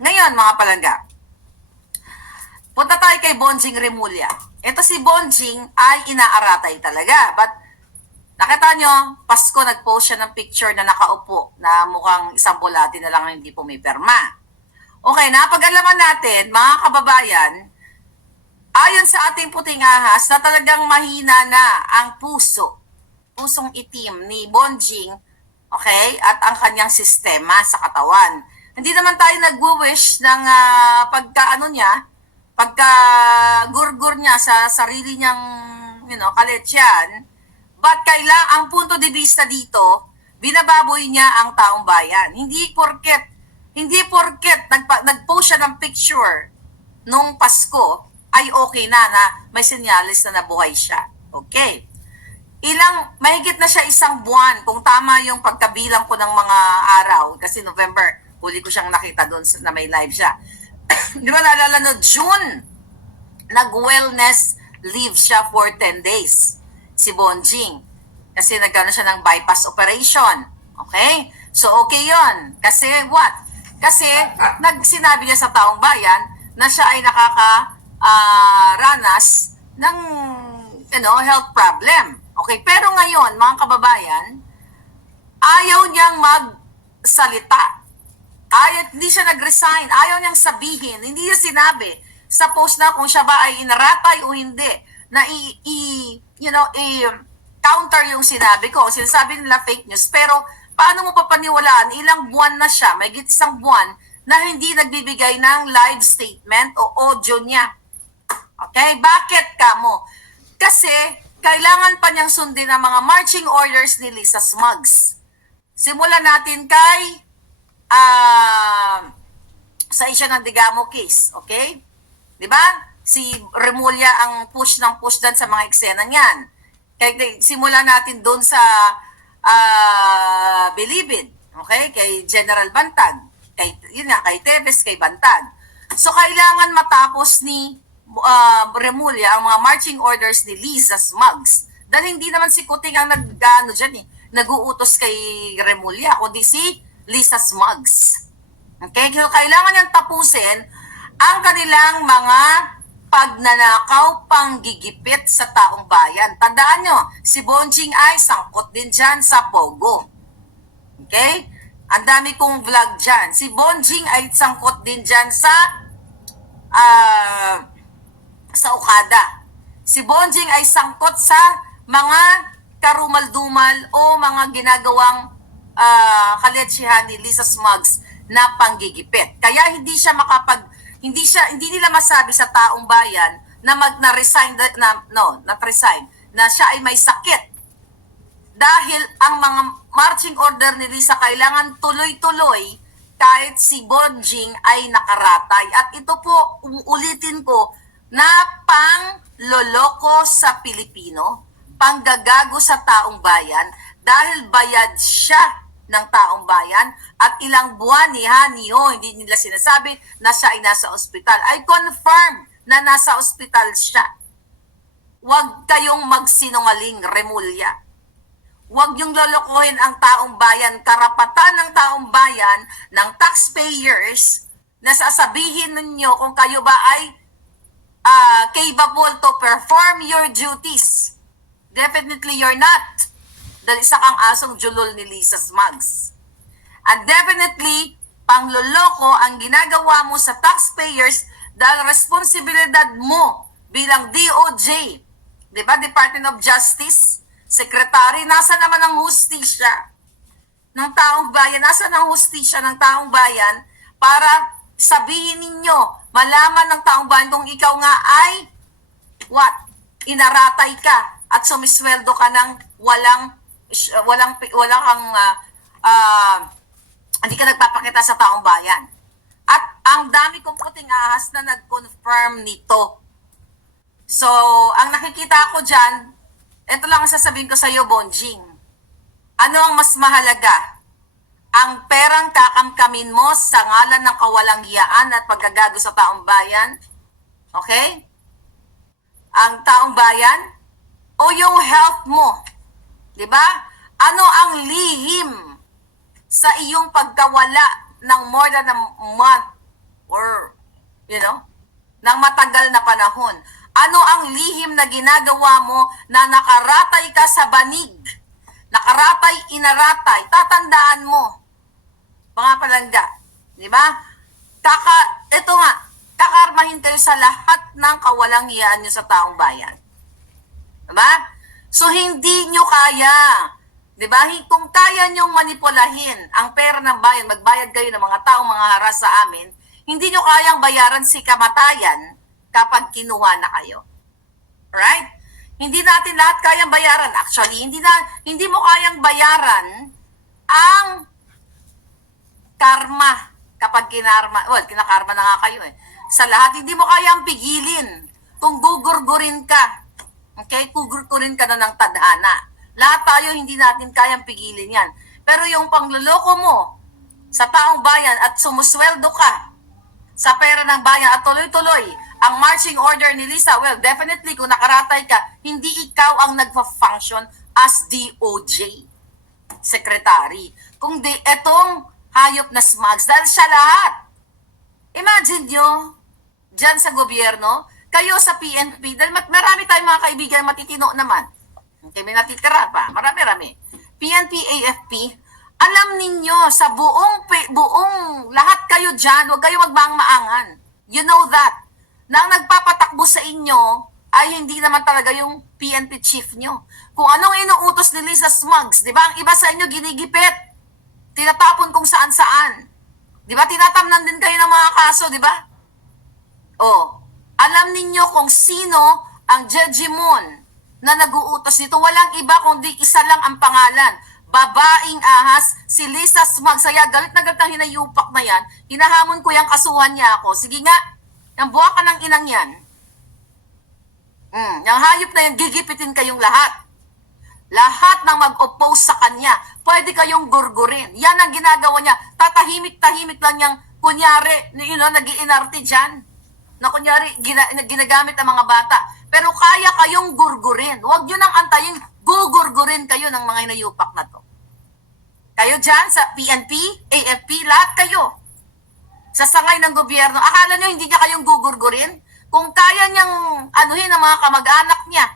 Ngayon, mga palangga, punta tayo kay Bonjing Remulla. Ito si Bonjing ay inaaratay talaga. But, nakita nyo, Pasko nag-post siya ng picture na nakaupo na mukhang isang bulati na lang ang hindi pumiperma. Okay, napag-alaman natin, mga kababayan, ayon sa ating puting ahas na talagang mahina na ang puso, pusong itim ni Bonjing, okay, at ang kanyang sistema sa katawan. Hindi naman tayo nagwo-wish ng ah, pagka ano niya, pagka gurgur niya sa sarili niyang, you know, kaletsyan, but kaila ang punto de vista dito, binababoy niya ang taong bayan. Hindi porket, hindi porket nagpa, nag-post siya ng picture nung Pasko, ay okay na na may senyalis na nabuhay siya. Okay. Ilang, mahigit na siya isang buwan, kung tama yung pagkabilang ko ng mga araw, kasi November, huli ko siyang nakita doon na may live siya. Di ba naalala no, June, nag-wellness leave siya for 10 days, si Bonjing. Kasi nagano siya ng bypass operation. Okay? So, okay yon Kasi what? Kasi, nagsinabi niya sa taong bayan na siya ay nakaka-ranas ng you know, health problem. Okay? Pero ngayon, mga kababayan, ayaw niyang magsalita. Ayaw, hindi siya nag-resign. Ayaw niyang sabihin. Hindi niya sinabi sa post na kung siya ba ay inaratay o hindi na i, i- you know, i counter yung sinabi ko. Sinasabi nila fake news. Pero paano mo papaniwalaan? Ilang buwan na siya, may isang buwan na hindi nagbibigay ng live statement o audio niya. Okay? Bakit ka mo? Kasi kailangan pa niyang sundin ang mga marching orders ni Lisa Smugs. Simulan natin kay ah sa isya ng Digamo case, okay? 'Di ba? Si Remulla ang push ng push dan sa mga eksena niyan. Kaya simulan natin doon sa ah Bilibid, okay? Kay General Bantag, kay yun nga kay Tevez, kay Bantag. So kailangan matapos ni uh, Remulla ang mga marching orders ni Liza Smugs. Dahil hindi naman si Kuting ang nag, ano dyan eh, nag-uutos kay Remulla, kundi si Lisa Smugs. Okay? Kailangan niyang tapusin ang kanilang mga pagnanakaw panggigipit sa taong bayan. Tandaan nyo, si Bonjing ay sangkot din dyan sa Pogo. Okay? Ang dami kong vlog dyan. Si Bonjing ay sangkot din dyan sa ah sa Okada. Si Bonjing ay sangkot sa mga karumal-dumal o mga ginagawang uh, kaletsyahan ni Lisa Smugs na panggigipit. Kaya hindi siya makapag hindi siya hindi nila masabi sa taong bayan na mag na resign na no, not resign na siya ay may sakit. Dahil ang mga marching order ni Lisa kailangan tuloy-tuloy kahit si Bonjing ay nakaratay. At ito po, uulitin ko, na pang loloko sa Pilipino, panggagago sa taong bayan, dahil bayad siya ng taong bayan at ilang buwan ni Haniho, hindi nila sinasabi na siya ay nasa ospital. I confirm na nasa ospital siya. Huwag kayong magsinungaling, Remulla. Huwag yung lolokohin ang taong bayan, karapatan ng taong bayan, ng taxpayers, na sasabihin ninyo kung kayo ba ay uh, capable to perform your duties. Definitely you're not. Dahil isa kang asong julol ni Lisa Smugs. And definitely, pangloloko ang ginagawa mo sa taxpayers dahil responsibilidad mo bilang DOJ, di ba, Department of Justice, Secretary, nasa naman ang hustisya ng taong bayan, nasa ang hustisya ng taong bayan para sabihin ninyo, malaman ng taong bayan kung ikaw nga ay what? Inaratay ka at sumisweldo ka ng walang walang walang kang ah, ah, hindi ka nagpapakita sa taong bayan. At ang dami kong puting ahas na nag-confirm nito. So, ang nakikita ko dyan, ito lang ang sasabihin ko sa iyo, Bonjing. Ano ang mas mahalaga? Ang perang kakamkamin mo sa ngalan ng kawalang hiyaan at pagkagago sa taong bayan? Okay? Ang taong bayan? O yung health mo? 'Di ba? Ano ang lihim sa iyong pagkawala ng more than a month You know? Nang matagal na panahon. Ano ang lihim na ginagawa mo na nakaratay ka sa banig? Nakaratay, inaratay. Tatandaan mo. Mga palangga. Di ba? Kaka, ito nga, kakarmahin kayo sa lahat ng kawalang hiyaan nyo sa taong bayan. Diba? So, hindi nyo kaya. Diba? Hi- Kung kaya nyong manipulahin ang pera ng bayan, magbayad kayo ng mga taong mga haras sa amin, hindi nyo kayang bayaran si kamatayan kapag kinuha na kayo. Right? Hindi natin lahat kayang bayaran. Actually, hindi na hindi mo kayang bayaran ang karma kapag kinarma, well, kinakarma na nga kayo eh. Sa lahat, hindi mo kayang pigilin kung gugurgurin ka. Okay? Gugurgurin ka na ng tadhana. Lahat tayo, hindi natin kayang pigilin yan. Pero yung pangluloko mo sa taong bayan at sumusweldo ka sa pera ng bayan at tuloy-tuloy ang marching order ni Lisa, well, definitely kung nakaratay ka, hindi ikaw ang nagfa-function as DOJ secretary. Kung di, etong hayop na smugs, dahil siya lahat. Imagine nyo, dyan sa gobyerno, kayo sa PNP, dahil marami tayong mga kaibigan matitino naman. Okay, may natitira pa. Marami-rami. PNP, AFP, alam ninyo sa buong, buong lahat kayo dyan, huwag kayo magbang-maangan. You know that. Na ang nagpapatakbo sa inyo ay hindi naman talaga yung PNP chief nyo. Kung anong inuutos ni Lisa Smugs, di ba? Ang iba sa inyo ginigipit. Tinatapon kung saan-saan. Di ba? Tinatamnan din kayo ng mga kaso, di ba? Oh, alam ninyo kung sino ang Jejimon na naguutos nito. Walang iba kundi isa lang ang pangalan. Babaing ahas, si Lisa Smugs. Kaya galit na galit ang hinayupak na yan. Hinahamon ko yung kasuhan niya ako. Sige nga, yung buwa ka ng inang yan. Mm, yung hayop na yan, gigipitin kayong lahat. Lahat ng mag-oppose sa kanya, pwede kayong gurgurin. Yan ang ginagawa niya. Tatahimik-tahimik lang niyang, kunyari, you know, nag dyan. Na kunyari, gina, ginagamit ang mga bata. Pero kaya kayong gurgurin. Huwag nyo nang antayin, gugurgurin kayo ng mga inayupak na to. Kayo dyan sa PNP, AFP, lahat kayo. Sa sangay ng gobyerno, akala nyo hindi niya kayong gugurgurin? Kung kaya niyang anuhin ang mga kamag-anak niya,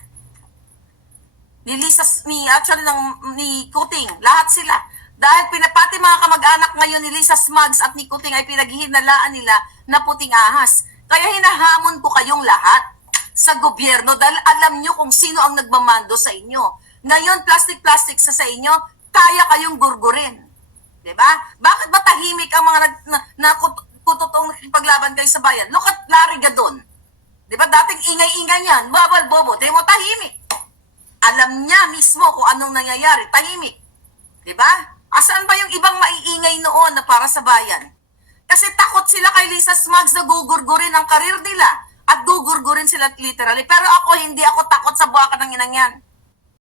ni Lisa, ni, actually, ng, ni Kuting, lahat sila. Dahil pinapati mga kamag-anak ngayon ni Lisa Smugs at ni Kuting ay pinaghihinalaan nila na puting ahas. Kaya hinahamon ko kayong lahat sa gobyerno dahil alam nyo kung sino ang nagmamando sa inyo. Ngayon, plastic-plastic sa sa inyo, kaya kayong gurgurin. ba? Bakit ba tahimik ang mga nag, na, na kut- nakipaglaban kayo sa bayan? Look at Larry Gadon. ba? Dating ingay-ingay yan. Babal, bobo. Di mo tahimik. Alam niya mismo kung anong nangyayari. Tahimik. ba? Asan ba yung ibang maiingay noon na para sa bayan? Kasi takot sila kay Lisa Smugs na gugurgurin ang karir nila at gugurgurin sila literally. Pero ako, hindi ako takot sa buwakan ng inang yan.